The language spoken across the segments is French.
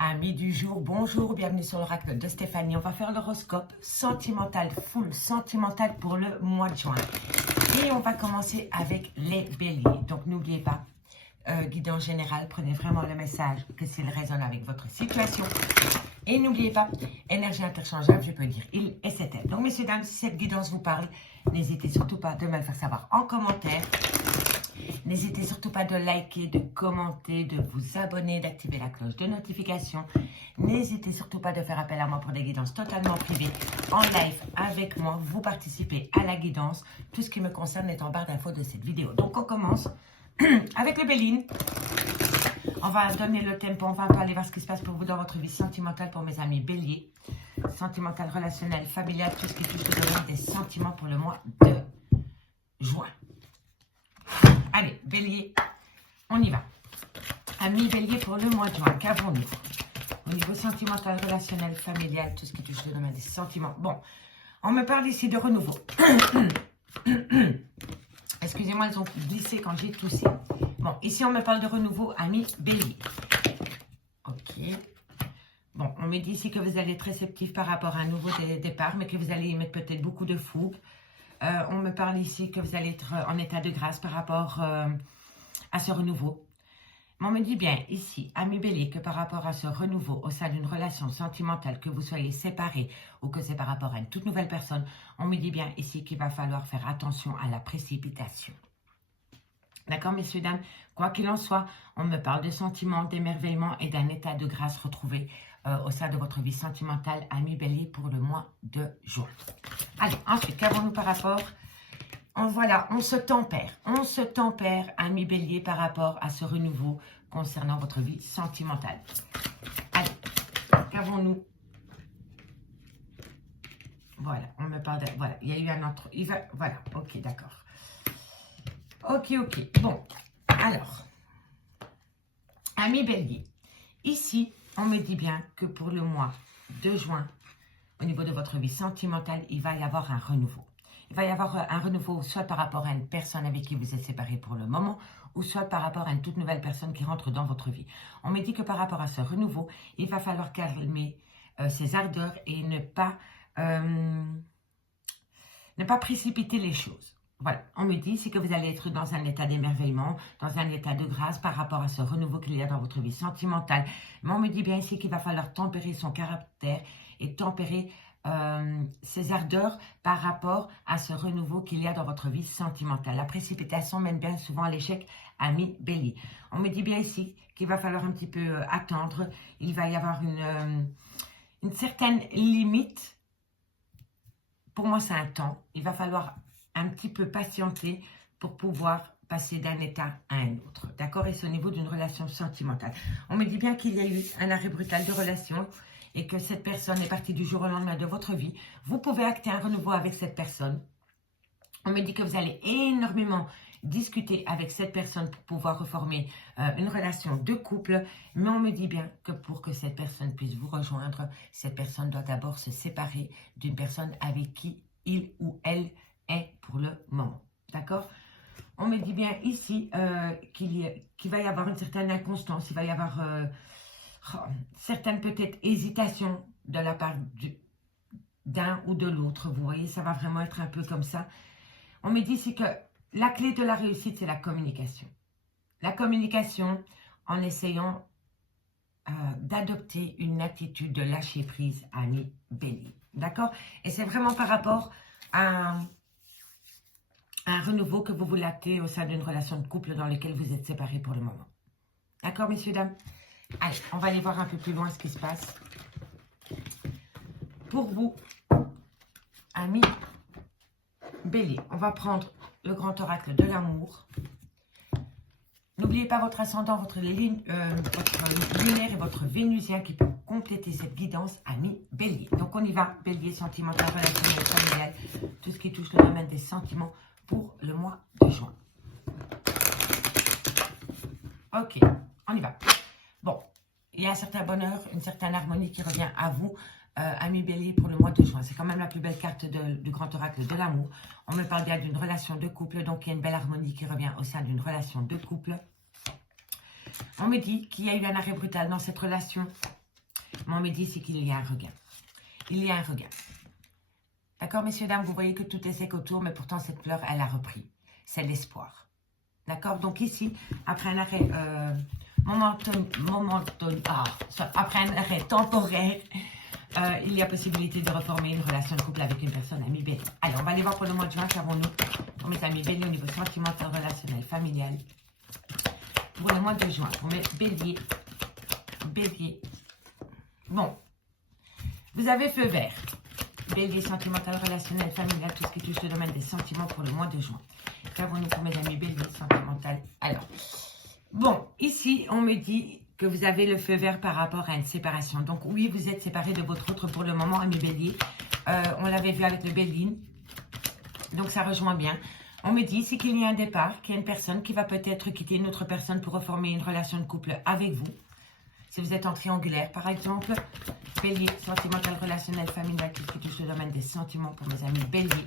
Amis du jour, bonjour, bienvenue sur l'oracle de Stéphanie. On va faire l'horoscope sentimental, full sentimental pour le mois de juin. Et on va commencer avec les béliers. Donc n'oubliez pas, guidance générale, prenez vraiment le message que s'il résonne avec votre situation. Et n'oubliez pas, énergie interchangeable, je peux dire il et c'est elle. Donc messieurs, dames, si cette guidance vous parle, n'hésitez surtout pas de me le faire savoir en commentaire. N'hésitez surtout pas de liker, de commenter, de vous abonner, d'activer la cloche de notification. N'hésitez surtout pas de faire appel à moi pour des guidances totalement privées, en live avec moi. Vous participez à la guidance. Tout ce qui me concerne est en barre d'infos de cette vidéo. Donc on commence avec le Béline. On va donner le tempo, on va un peu aller voir ce qui se passe pour vous dans votre vie sentimentale pour mes amis béliers. Sentimental, relationnel, familial, tout ce qui touche le domaine des sentiments pour le mois de juin. Allez, bélier, on y va. Amis bélier pour le mois de juin, qu'avons-nous? Au niveau sentimental, relationnel, familial, tout ce qui touche le domaine des sentiments. Bon, on me parle ici de renouveau. Excusez-moi, elles ont glissé quand j'ai toussé. Bon, ici on me parle de renouveau, amis bélier. Ok. Bon, on me dit ici que vous allez être réceptif par rapport à un nouveau départ, mais que vous allez y mettre peut-être beaucoup de fougue. On me parle ici que vous allez être en état de grâce par rapport à ce renouveau. Mais on me dit bien ici, amis bélier, que par rapport à ce renouveau au sein d'une relation sentimentale, que vous soyez séparés ou que c'est par rapport à une toute nouvelle personne, on me dit bien ici qu'il va falloir faire attention à la précipitation. D'accord, messieurs, dames? Quoi qu'il en soit, on me parle de sentiments, d'émerveillement et d'un état de grâce retrouvé au sein de votre vie sentimentale, amis bélier, pour le mois de juin. Allez, ensuite, qu'avons-nous par rapport? Voilà, on se tempère, amis bélier, par rapport à ce renouveau concernant votre vie sentimentale. Allez, qu'avons-nous? Voilà, on me parle de... Voilà, il y a eu un autre... Voilà, ok, d'accord. Ok, bon, alors, amis bélier, ici, on me dit bien que pour le mois de juin, au niveau de votre vie sentimentale, il va y avoir un renouveau. Il va y avoir un renouveau soit par rapport à une personne avec qui vous êtes séparés pour le moment, ou soit par rapport à une toute nouvelle personne qui rentre dans votre vie. On me dit que par rapport à ce renouveau, il va falloir calmer ses ardeurs et ne pas précipiter les choses. Voilà, on me dit, c'est que vous allez être dans un état d'émerveillement, dans un état de grâce par rapport à ce renouveau qu'il y a dans votre vie sentimentale. Mais on me dit bien ici qu'il va falloir tempérer son caractère et tempérer ses ardeurs par rapport à ce renouveau qu'il y a dans votre vie sentimentale. La précipitation mène bien souvent à l'échec, amis bélier. On me dit bien ici qu'il va falloir un petit peu attendre. Il va y avoir une certaine limite. Pour moi, c'est un temps. Il va falloir un petit peu patienter pour pouvoir passer d'un état à un autre. D'accord? Et c'est au niveau d'une relation sentimentale. On me dit bien qu'il y a eu un arrêt brutal de relation et que cette personne est partie du jour au lendemain de votre vie. Vous pouvez acter un renouveau avec cette personne. On me dit que vous allez énormément discuter avec cette personne pour pouvoir reformer une relation de couple. Mais on me dit bien que pour que cette personne puisse vous rejoindre, cette personne doit d'abord se séparer d'une personne avec qui il ou elle est pour le moment. D'accord? On me dit bien ici qu'il va y avoir une certaine inconstance, il va y avoir certaines peut-être hésitations de la part d'un ou de l'autre. Vous voyez, ça va vraiment être un peu comme ça. On me dit ici que la clé de la réussite, c'est la communication. La communication en essayant d'adopter une attitude de lâcher prise, amis bélier. D'accord? Et c'est vraiment par rapport à un renouveau que vous voulez acter au sein d'une relation de couple dans laquelle vous êtes séparés pour le moment. D'accord, messieurs, dames? Allez, on va aller voir un peu plus loin ce qui se passe. Pour vous, amis bélier, on va prendre le grand oracle de l'amour. N'oubliez pas votre ascendant, votre lunaire et votre vénusien qui peut compléter cette guidance, amis bélier. Donc on y va, bélier, sentimental, relationnel, familial, tout ce qui touche le domaine des sentiments pour le mois de juin. Ok, on y va. Bon, il y a un certain bonheur, une certaine harmonie qui revient à vous, amis bélier, pour le mois de juin. C'est quand même la plus belle carte du grand oracle de l'amour. On me parle bien d'une relation de couple, donc il y a une belle harmonie qui revient au sein d'une relation de couple. On me dit qu'il y a eu un arrêt brutal dans cette relation. Mais on me dit c'est qu'il y a un regain. Il y a un regain. D'accord, messieurs, dames, vous voyez que tout est sec autour, mais pourtant cette fleur, elle a repris. C'est l'espoir. D'accord, donc ici, après un arrêt après un arrêt temporaire, il y a possibilité de reformer une relation de couple avec une personne amie Bélier. Allez, on va aller voir pour le mois de juin, qu'avons-nous pour mes amis Bélier au niveau sentimental, relationnel, familial. Pour le mois de juin, pour mes Bélier. Bon, vous avez feu vert. Bélier, sentimental, relationnel, familial, tout ce qui touche le domaine des sentiments pour le mois de juin. Qu'avons-nous pour mes amis Bélier, sentimental? Alors, bon, ici, on me dit que vous avez le feu vert par rapport à une séparation. Donc, oui, vous êtes séparés de votre autre pour le moment, amis Bélier. On l'avait vu avec le Béline. Donc, ça rejoint bien. On me dit ici qu'il y a un départ, qu'il y a une personne qui va peut-être quitter une autre personne pour reformer une relation de couple avec vous. Si vous êtes en triangulaire, par exemple, Bélier, sentimental, relationnel, familial, qui touche le domaine des sentiments pour mes amis Bélier.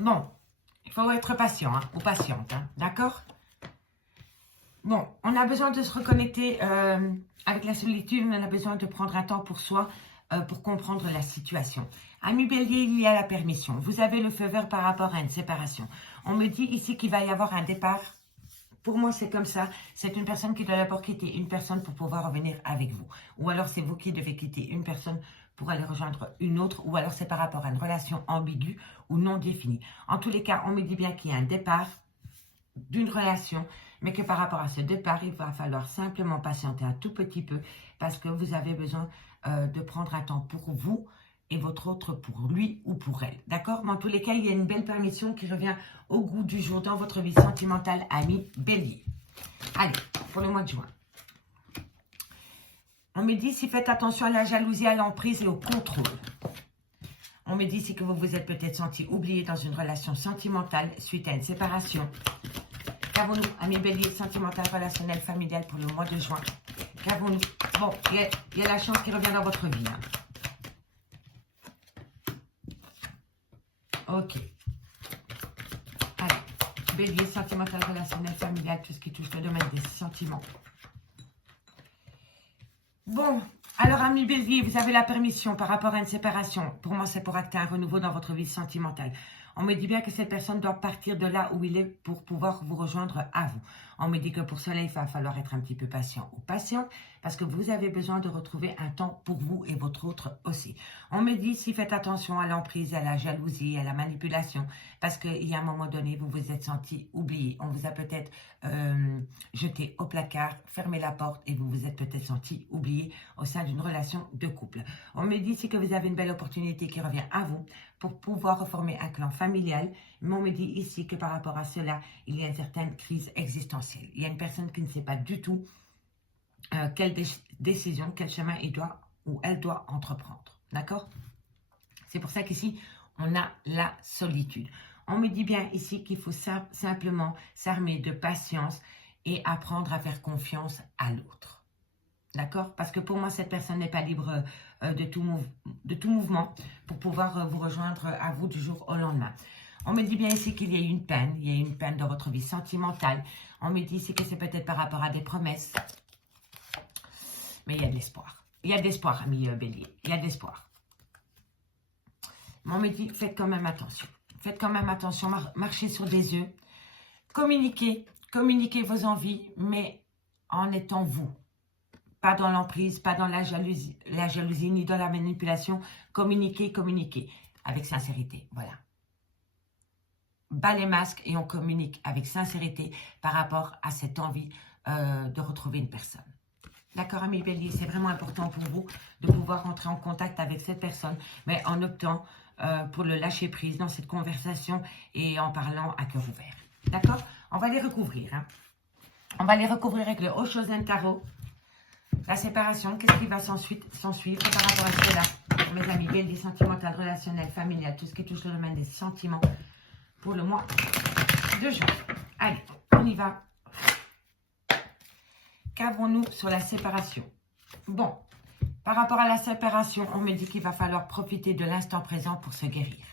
Bon, il faut être patient, ou patiente, d'accord? Bon, on a besoin de se reconnecter avec la solitude, on a besoin de prendre un temps pour soi, pour comprendre la situation. Ami Bélier, il y a la permission. Vous avez le feu vert par rapport à une séparation. On me dit ici qu'il va y avoir un départ. Pour moi, c'est comme ça. C'est une personne qui doit d'abord quitter une personne pour pouvoir revenir avec vous. Ou alors, c'est vous qui devez quitter une personne pour aller rejoindre une autre. Ou alors, c'est par rapport à une relation ambiguë ou non définie. En tous les cas, on me dit bien qu'il y a un départ d'une relation, mais que par rapport à ce départ, il va falloir simplement patienter un tout petit peu parce que vous avez besoin de prendre un temps pour vous et votre autre pour lui ou pour elle. D'accord? Mais en tous les cas, il y a une belle permission qui revient au goût du jour dans votre vie sentimentale, ami Bélier. Allez, pour le mois de juin. On me dit si faites attention à la jalousie, à l'emprise et au contrôle. On me dit si que vous vous êtes peut-être senti oublié dans une relation sentimentale suite à une séparation. Qu'avons-nous, amis Bélier, sentimental, relationnel, familial pour le mois de juin? Qu'avons-nous? Bon, il y a la chance qui revient dans votre vie. Ok. Allez, Bélier, sentimental, relationnel, familial, tout ce qui touche le domaine des sentiments. Bon, alors ami Bélier, vous avez la permission par rapport à une séparation. Pour moi, c'est pour acter un renouveau dans votre vie sentimentale. On me dit bien que cette personne doit partir de là où il est pour pouvoir vous rejoindre à vous. On me dit que pour cela, il va falloir être un petit peu patient ou patiente parce que vous avez besoin de retrouver un temps pour vous et votre autre aussi. On me dit si faites attention à l'emprise, à la jalousie, à la manipulation parce qu'il y a un moment donné, vous vous êtes senti oublié. On vous a peut-être jeté au placard, fermé la porte et vous vous êtes peut-être senti oublié au sein d'une relation de couple. On me dit ici que vous avez une belle opportunité qui revient à vous pour pouvoir reformer un clan familial. Mais on me dit ici que par rapport à cela, il y a une certaine crise existentielle. Il y a une personne qui ne sait pas du tout quelle décision, quel chemin il doit ou elle doit entreprendre. D'accord? C'est pour ça qu'ici, on a la solitude. On me dit bien ici qu'il faut simplement s'armer de patience et apprendre à faire confiance à l'autre. D'accord? Parce que pour moi, cette personne n'est pas libre de tout mouvement pour pouvoir vous rejoindre à vous du jour au lendemain. On me dit bien ici qu'il y a une peine. Il y a une peine dans votre vie sentimentale. On me dit ici que c'est peut-être par rapport à des promesses. Mais il y a de l'espoir. Il y a de l'espoir, ami Bélier. Il y a de l'espoir. Mais on me dit, faites quand même attention. Faites quand même attention. Marchez sur des œufs. Communiquez. Communiquez vos envies, mais en étant vous. Pas dans l'emprise, pas dans la jalousie, ni dans la manipulation. Communiquez, communiquez. Avec sincérité, voilà. Bas les masques et on communique avec sincérité par rapport à cette envie de retrouver une personne. D'accord, ami Bélier, c'est vraiment important pour vous de pouvoir entrer en contact avec cette personne, mais en optant pour le lâcher prise dans cette conversation et en parlant à cœur ouvert. D'accord? On va les recouvrir. Hein. On va les recouvrir avec le Oshozen Tarot. La séparation, qu'est-ce qui va s'en suivre par rapport à cela? Mes amis, Bélier, sentimental, relationnel, familial, tout ce qui touche le domaine des sentiments pour le mois de juin. Allez, on y va. Qu'avons-nous sur la séparation? Bon, par rapport à la séparation, on me dit qu'il va falloir profiter de l'instant présent pour se guérir.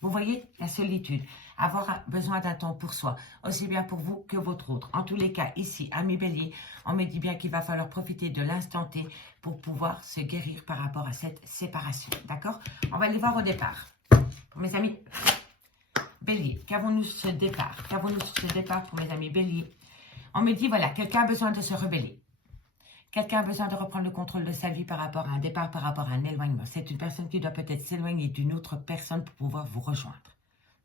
Vous voyez, la solitude. avoir besoin d'un temps pour soi, aussi bien pour vous que votre autre. En tous les cas, ici, ami Bélier, on me dit bien qu'il va falloir profiter de l'instant T pour pouvoir se guérir par rapport à cette séparation. D'accord? On va les voir au départ. Pour mes amis Bélier, qu'avons-nous sur ce départ? Qu'avons-nous sur ce départ pour mes amis Bélier? On me dit, voilà, quelqu'un a besoin de se rebeller. Quelqu'un a besoin de reprendre le contrôle de sa vie par rapport à un départ, par rapport à un éloignement. C'est une personne qui doit peut-être s'éloigner d'une autre personne pour pouvoir vous rejoindre.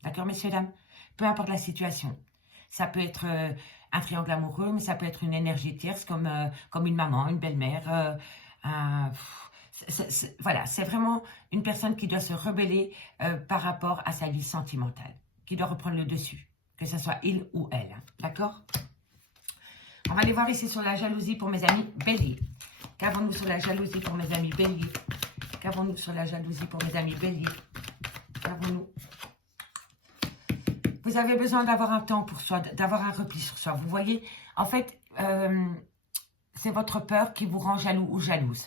D'accord, messieurs, dames? Peu importe la situation. Ça peut être un triangle amoureux, mais ça peut être une énergie tierce comme une maman, une belle-mère. Voilà, c'est vraiment une personne qui doit se rebeller par rapport à sa vie sentimentale, qui doit reprendre le dessus, que ce soit il ou elle. D'accord? On va aller voir ici sur la jalousie pour mes amis Bélier. Qu'avons-nous sur la jalousie pour mes amis Bélier? Qu'avons-nous sur la jalousie pour mes amis Bélier? Qu'avons-nous? Vous avez besoin d'avoir un temps pour soi, d'avoir un repli sur soi. Vous voyez, en fait, c'est votre peur qui vous rend jaloux ou jalouse.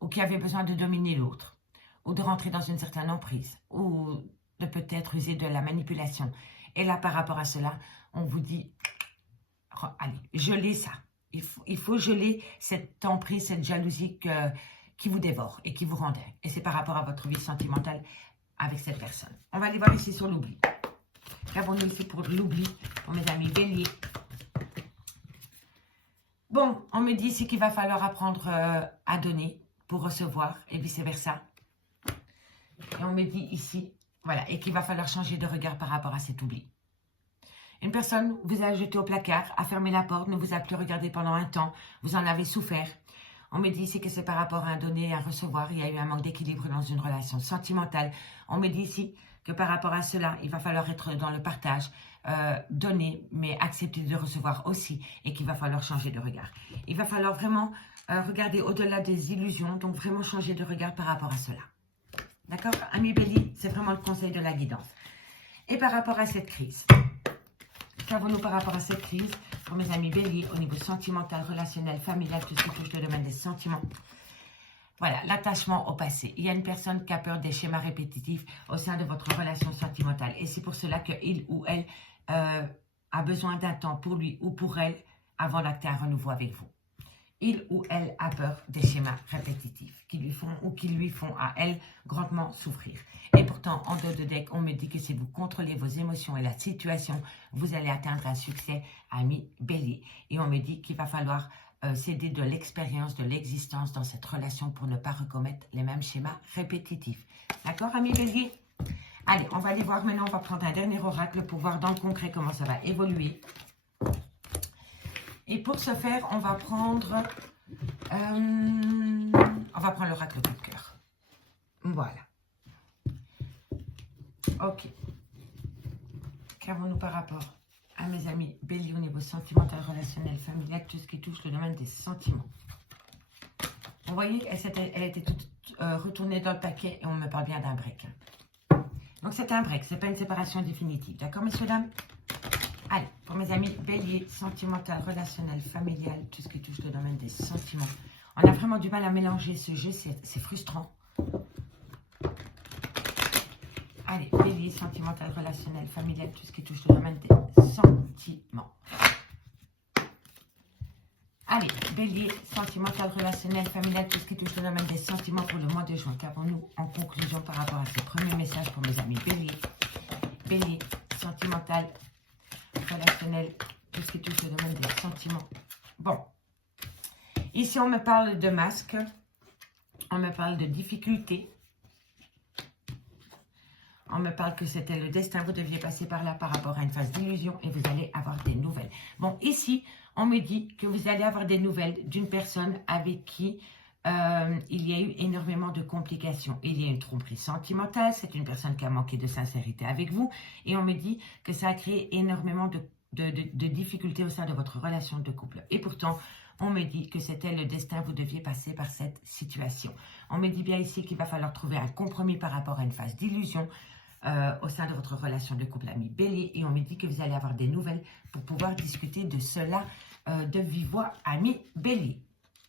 Ou qui avez besoin de dominer l'autre. Ou de rentrer dans une certaine emprise. Ou de peut-être user de la manipulation. Et là, par rapport à cela, on vous dit... Allez, gelez ça. Il faut geler cette emprise, cette jalousie qui vous dévore et qui vous rend dingue. Et c'est par rapport à votre vie sentimentale avec cette personne. On va aller voir ici sur l'oubli. Qu'avons-nous ici pour l'oubli, pour mes amis Bélier? Bon, on me dit ici qu'il va falloir apprendre à donner pour recevoir et vice-versa. Et on me dit ici, voilà, et qu'il va falloir changer de regard par rapport à cet oubli. Une personne vous a jeté au placard, a fermé la porte, ne vous a plus regardé pendant un temps, vous en avez souffert. On me dit ici que c'est par rapport à un donner et à un recevoir, il y a eu un manque d'équilibre dans une relation sentimentale. On me dit ici que par rapport à cela, il va falloir être dans le partage, donner, mais accepter de recevoir aussi, et qu'il va falloir changer de regard. Il va falloir vraiment regarder au-delà des illusions, donc vraiment changer de regard par rapport à cela. D'accord? Ami Bélier, c'est vraiment le conseil de la guidance. Et par rapport à cette crise... Qu'avons-nous par rapport à cette crise pour mes amis Bélier au niveau sentimental, relationnel, familial, tout ce qui touche le domaine des sentiments? Voilà, l'attachement au passé. Il y a une personne qui a peur des schémas répétitifs au sein de votre relation sentimentale. Et c'est pour cela qu'il ou elle a besoin d'un temps pour lui ou pour elle avant d'acter un renouveau avec vous. Il ou elle a peur des schémas répétitifs qui lui font ou qui lui font à elle grandement souffrir. Et pourtant, en dos de deck, on me dit que si vous contrôlez vos émotions et la situation, vous allez atteindre un succès, ami Bélier. Et on me dit qu'il va falloir s'aider de l'expérience, de l'existence dans cette relation pour ne pas recommettre les mêmes schémas répétitifs. D'accord, ami Bélier? Allez, on va aller voir maintenant, on va prendre un dernier oracle pour voir dans le concret comment ça va évoluer. Et pour ce faire, on va prendre l'oracle coup de cœur. Voilà. Ok. Qu'avons-nous par rapport à mes amis Bélier au niveau sentimental, relationnel, familial, tout ce qui touche le domaine des sentiments? Vous voyez, elle était toute retournée dans le paquet et on me parle bien d'un break. Donc c'est un break, c'est pas une séparation définitive. D'accord, messieurs, dames? Allez, pour mes amis Bélier, sentimental, relationnel, familial, tout ce qui touche le domaine des sentiments. On a vraiment du mal à mélanger ce jeu, c'est frustrant. Allez, Bélier, sentimental, relationnel, familial, tout ce qui touche le domaine des sentiments. Allez, Bélier, sentimental, relationnel, familial, tout ce qui touche le domaine des sentiments pour le mois de juin. Qu'avons-nous en conclusion par rapport à ce premier message pour mes amis Bélier? Bélier, sentimental, relationnel, tout ce qui touche le domaine des sentiments. Bon, ici on me parle de masque, on me parle de difficultés, on me parle que c'était le destin, vous deviez passer par là par rapport à une phase d'illusion et vous allez avoir des nouvelles. Bon, ici, on me dit que vous allez avoir des nouvelles d'une personne avec qui il y a eu énormément de complications. Il y a une tromperie sentimentale, c'est une personne qui a manqué de sincérité avec vous et on me dit que ça a créé énormément de difficultés au sein de votre relation de couple. Et pourtant, on me dit que c'était le destin, vous deviez passer par cette situation. On me dit bien ici qu'il va falloir trouver un compromis par rapport à une phase d'illusion au sein de votre relation de couple ami Bélier. Et on me dit que vous allez avoir des nouvelles pour pouvoir discuter de cela de vive voix ami Bélier.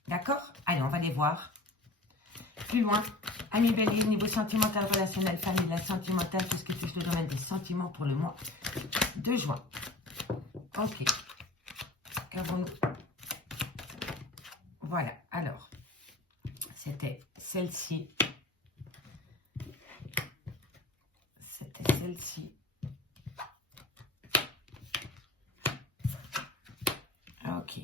D'accord? Allez, on va les voir. Plus loin, Ami Bélier, niveau sentimental, relationnel, familial, sentimental, tout ce qui touche le domaine des sentiments pour le mois de juin. Ok. Qu'avons-nous? Voilà, alors, c'était celle-ci. C'était celle-ci. Ok.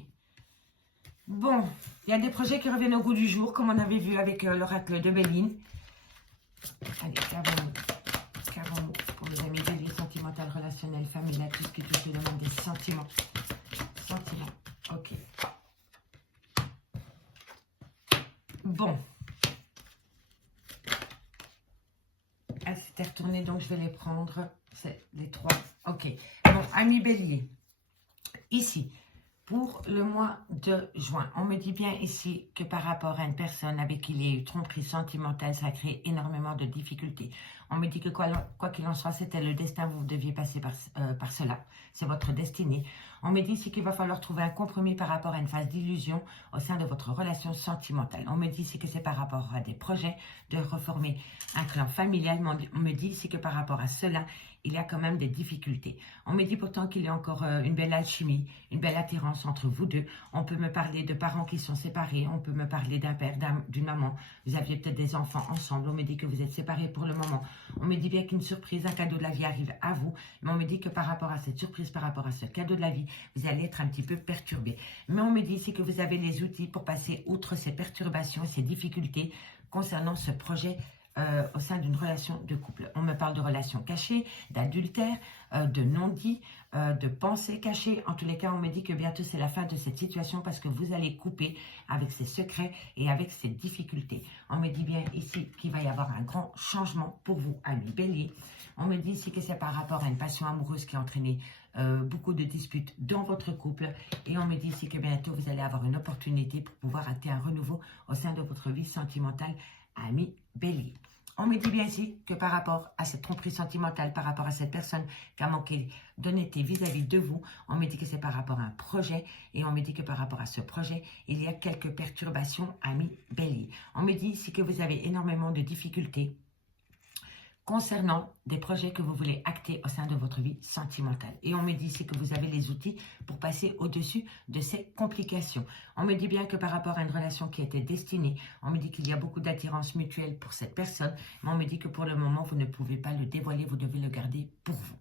Bon, il y a des projets qui reviennent au goût du jour, comme on avait vu avec l'oracle de Béline. Allez, qu'avons-nous pour les amis Bélier, sentimental, relationnel, familial, tout ce qui touche le domaine des sentiments. Sentiments, ok. Bon. Elle s'était retournée, donc je vais les prendre. C'est les trois. Ok. Bon, ami Bélier. Ici, pour le mois de juin, on me dit bien ici que par rapport à une personne avec qui il y a eu tromperie sentimentale, ça crée énormément de difficultés. On me dit que quoi qu'il en soit, c'était le destin, vous deviez passer par cela. C'est votre destinée. On me dit ici qu'il va falloir trouver un compromis par rapport à une phase d'illusion au sein de votre relation sentimentale. On me dit ici que c'est par rapport à des projets de reformer un clan familial. On me dit ici que par rapport à cela, il y a quand même des difficultés. On me dit pourtant qu'il y a encore une belle alchimie, une belle attirance entre vous deux. On peut me parler de parents qui sont séparés, on peut me parler d'un père, d'une maman. Vous aviez peut-être des enfants ensemble, on me dit que vous êtes séparés pour le moment. On me dit bien qu'une surprise, un cadeau de la vie arrive à vous, mais on me dit que par rapport à cette surprise, par rapport à ce cadeau de la vie, vous allez être un petit peu perturbé. Mais on me dit ici que vous avez les outils pour passer outre ces perturbations, ces difficultés concernant ce projet au sein d'une relation de couple. On me parle de relations cachées, d'adultère, de non-dit, de pensées cachées. En tous les cas, on me dit que bientôt c'est la fin de cette situation parce que vous allez couper avec ces secrets et avec ces difficultés. On me dit bien ici qu'il va y avoir un grand changement pour vous, ami Bélier. On me dit ici que c'est par rapport à une passion amoureuse qui a entraîné beaucoup de disputes dans votre couple. Et on me dit ici que bientôt vous allez avoir une opportunité pour pouvoir acter un renouveau au sein de votre vie sentimentale, ami Bélier. On me dit bien ici que par rapport à cette tromperie sentimentale, par rapport à cette personne qui a manqué d'honnêteté vis-à-vis de vous, on me dit que c'est par rapport à un projet et on me dit que par rapport à ce projet, il y a quelques perturbations, ami Bélier. On me dit ici que vous avez énormément de difficultés concernant des projets que vous voulez acter au sein de votre vie sentimentale. Et on me dit ici que vous avez les outils pour passer au-dessus de ces complications. On me dit bien que par rapport à une relation qui était destinée, on me dit qu'il y a beaucoup d'attirance mutuelle pour cette personne, mais on me dit que pour le moment, vous ne pouvez pas le dévoiler, vous devez le garder pour vous.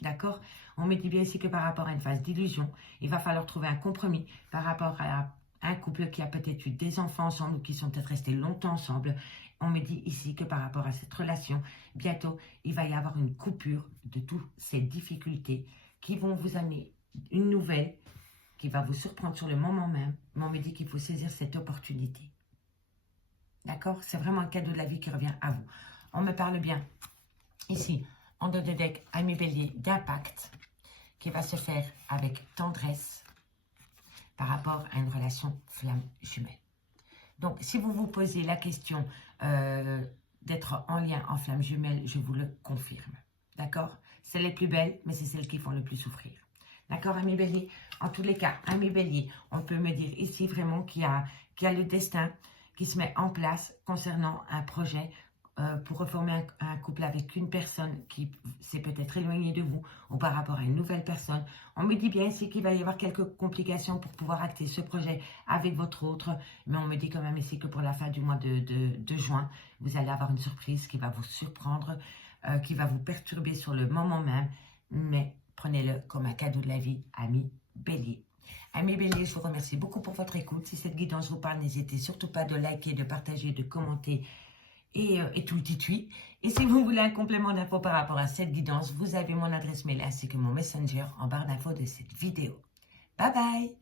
D'accord? On me dit bien ici que par rapport à une phase d'illusion, il va falloir trouver un compromis par rapport à un couple qui a peut-être eu des enfants ensemble ou qui sont peut-être restés longtemps ensemble. On me dit ici que par rapport à cette relation, bientôt, il va y avoir une coupure de toutes ces difficultés qui vont vous amener une nouvelle qui va vous surprendre sur le moment même. Mais on me dit qu'il faut saisir cette opportunité. D'accord? C'est vraiment un cadeau de la vie qui revient à vous. On me parle bien ici, en dos de deck, ami Bélier, d'impact qui va se faire avec tendresse par rapport à une relation flamme jumelle. Donc, si vous vous posez la question d'être en lien en flamme jumelle, je vous le confirme. D'accord? C'est les plus belles, mais c'est celles qui font le plus souffrir. D'accord, ami Bélier? En tous les cas, ami Bélier, on peut me dire ici vraiment qu'il y a le destin qui se met en place concernant un projet pour reformer un couple avec une personne qui s'est peut-être éloignée de vous ou par rapport à une nouvelle personne. On me dit bien ici qu'il va y avoir quelques complications pour pouvoir acter ce projet avec votre autre, mais on me dit quand même ici que pour la fin du mois de juin, vous allez avoir une surprise qui va vous surprendre, qui va vous perturber sur le moment même, mais prenez-le comme un cadeau de la vie, ami Bélier. Amis Bélier, je vous remercie beaucoup pour votre écoute. Si cette guidance vous parle, n'hésitez surtout pas de liker, de partager, de commenter et tout le titui. Et si vous voulez un complément d'infos par rapport à cette guidance, vous avez mon adresse mail ainsi que mon messenger en barre d'infos de cette vidéo. Bye bye!